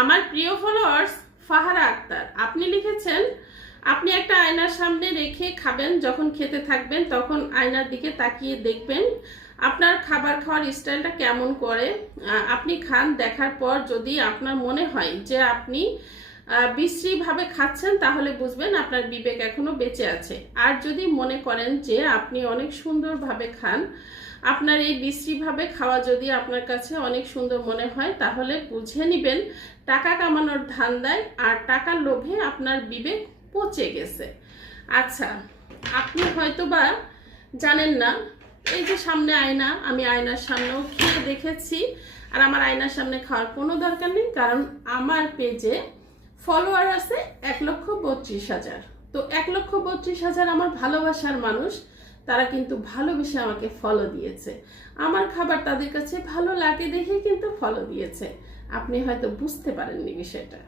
আমার প্রিয় ফলোয়ার্স ফাহারা আক্তার, আপনি লিখেছেন আপনি একটা আয়নার সামনে রেখে খাবেন, যখন খেতে থাকবেন তখন আয়নার দিকে তাকিয়ে দেখবেন আপনার খাবার খাওয়ার স্টাইলটা কেমন করে আপনি খান। দেখার পর যদি আপনার মনে হয় যে আপনি বিশ্রীভাবে খাচ্ছেন, তাহলে বুঝবেন আপনার বিবেক এখনো বেঁচে আছে। আর যদি মনে করেন যে আপনি অনেক সুন্দরভাবে খান, আপনার এই বিশ্রীভাবে খাওয়া যদি আপনার কাছে অনেক সুন্দর মনে হয়, তাহলে বুঝে নেবেন টাকা কামানোর ধান্দায় আর টাকার লোভে আপনার বিবেক পচে গেছে। আচ্ছা, আপনি হয়তোবা জানেন না, এই যে সামনে আয়না, আমি আয়নার সামনেও খেয়ে দেখেছি। আর আমার আয়নার সামনে খাওয়ার কোনো দরকার নেই, কারণ আমার পেজে ফলোয়ার আছে 1,32,000। তো 1,32,000 আমার ভালোবাসার মানুষ, তারা কিন্তু ভালোবেসে আমাকে ফলো দিয়েছে। আমার খাবার তাদের কাছে ভালো লাগে দেখেই কিন্তু ফলো দিয়েছে। আপনি হয়তো বুঝতে পারেননি বিষয়টা।